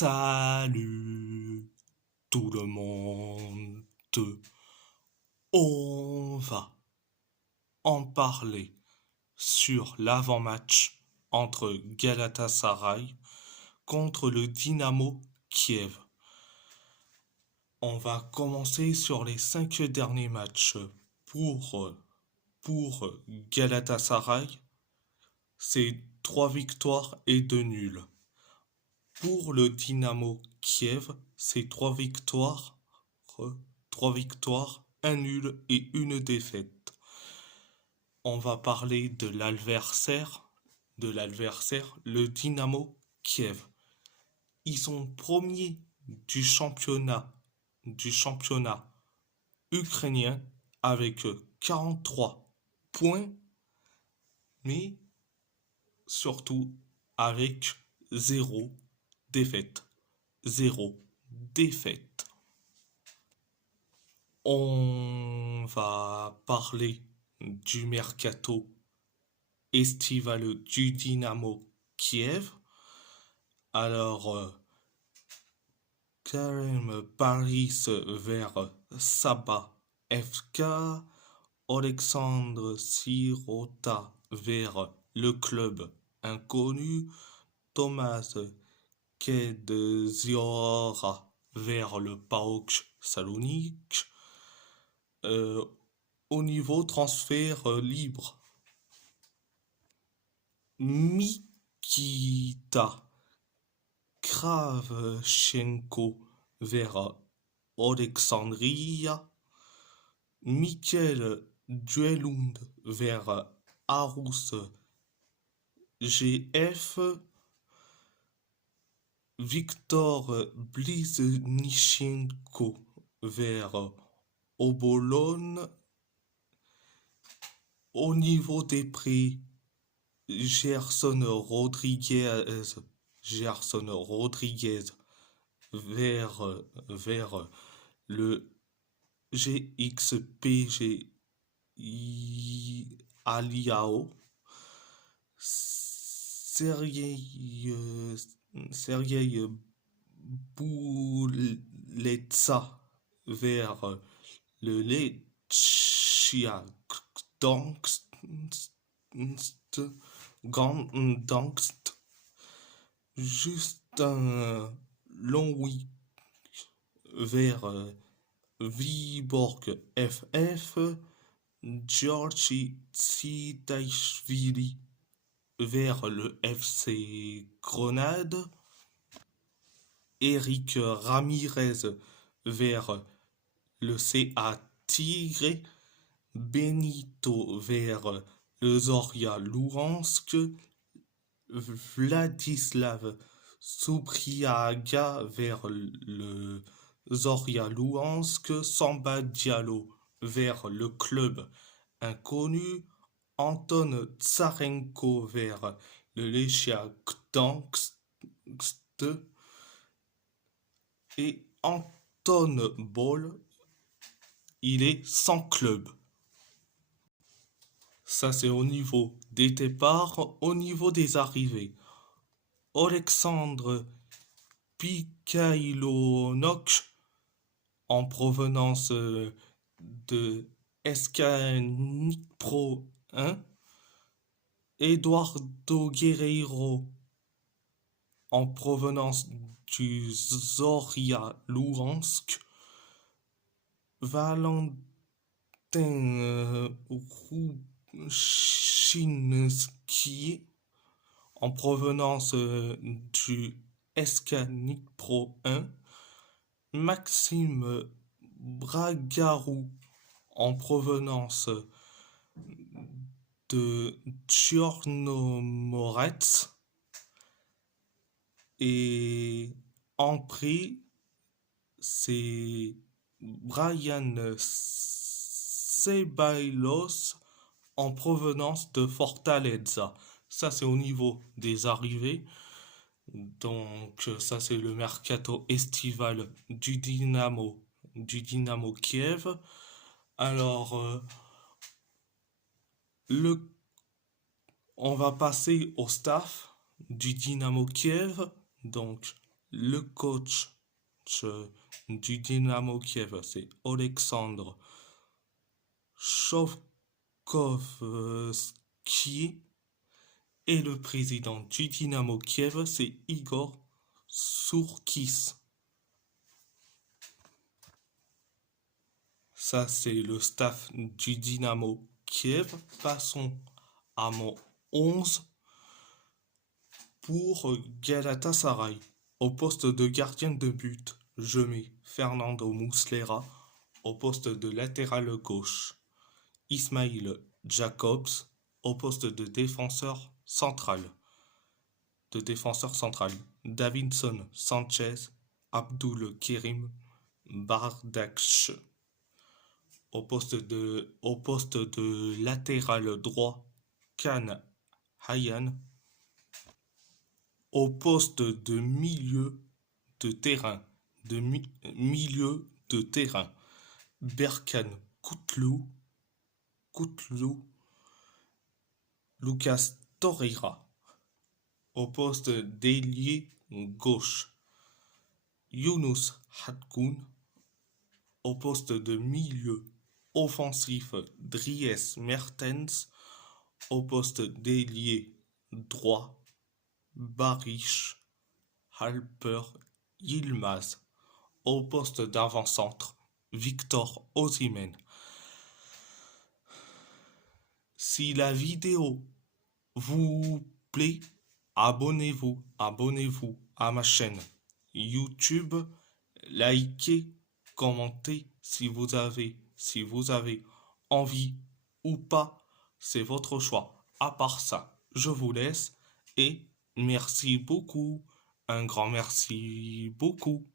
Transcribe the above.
Salut tout le monde. On va en parler sur l'avant-match entre Galatasaray contre le Dynamo Kiev. On va commencer sur les 5 derniers matchs. Pour Galatasaray, c'est 3 victoires et 2 nuls. Pour le Dynamo Kiev, c'est 3 victoires, un nul et une défaite. On va parler de l'adversaire, le Dynamo Kiev. Ils sont premiers du championnat ukrainien avec 43 points, mais surtout avec 0 défaite. 0 défaite. On va parler du mercato estival du Dynamo Kiev. Alors, Karim Paris vers Saba FK, Alexandre Sirota vers le club inconnu, Thomas Kedziora vers le PAOK Salonique. Au niveau transfert libre, Mikita Kravchenko vers Alexandria, Mikel Duelund vers Arus GF, Victor Bliznichenko vers Obolon. Au niveau des prix, Gerson Rodriguez vers le GXPG Aliao, Sergei Bouletsa vers le Lechia Gdańsk, Justin Longwy vers Viborg FF, Georgi Tsitaishvili vers le FC Grenade, Eric Ramirez vers le CA Tigre, Benito vers le Zorya Luhansk, Vladislav Subriaga vers le Zorya Luhansk, Samba Diallo vers le club inconnu, Anton Tsarenko vers le Lechia Gdańsk et Anton Ball, il est sans club. Ça, c'est au niveau des départs. Au niveau des arrivées, Alexandre Pikhailonok en provenance de SK Pro 1, Eduardo Guerreiro en provenance du Zorya Luhansk, Valentin Rouchinski en provenance du SK Pro 1, Maxime Bragarou en provenance de Tchornomorets, et en prix, c'est Brian Sebailos en provenance de Fortaleza. Ça, c'est au niveau des arrivées. Donc, ça, c'est le mercato estival du Dynamo Kiev. Alors, on va passer au staff du Dynamo Kiev. Donc, Le coach du Dynamo Kiev, c'est Alexandre Shovkovski. Et le président du Dynamo Kiev, c'est Igor Sourkis. Ça, c'est le staff du Dynamo Kiev. Passons à mon 11 pour Galatasaray. Au poste de gardien de but, je mets Fernando Muslera. Au poste de latéral gauche, Ismail Jacobs. Au poste de défenseur central. Davinson Sanchez, Abdul Kerim Bardakch. Au poste de latéral droit, Khan Hayan. Au poste de milieu de terrain, Berkan Kutlu, Lucas Torreira. Au poste d'ailier gauche, Yunus Hatkun. Au poste de milieu offensif, Dries Mertens. Au poste d'ailier droit, Barish Alper Yilmaz. Au poste d'avant-centre, Victor Osimhen. Si la vidéo vous plaît, abonnez-vous à ma chaîne YouTube, likez, commentez si vous avez envie ou pas, c'est votre choix. À part ça, je vous laisse et merci beaucoup, un grand merci beaucoup.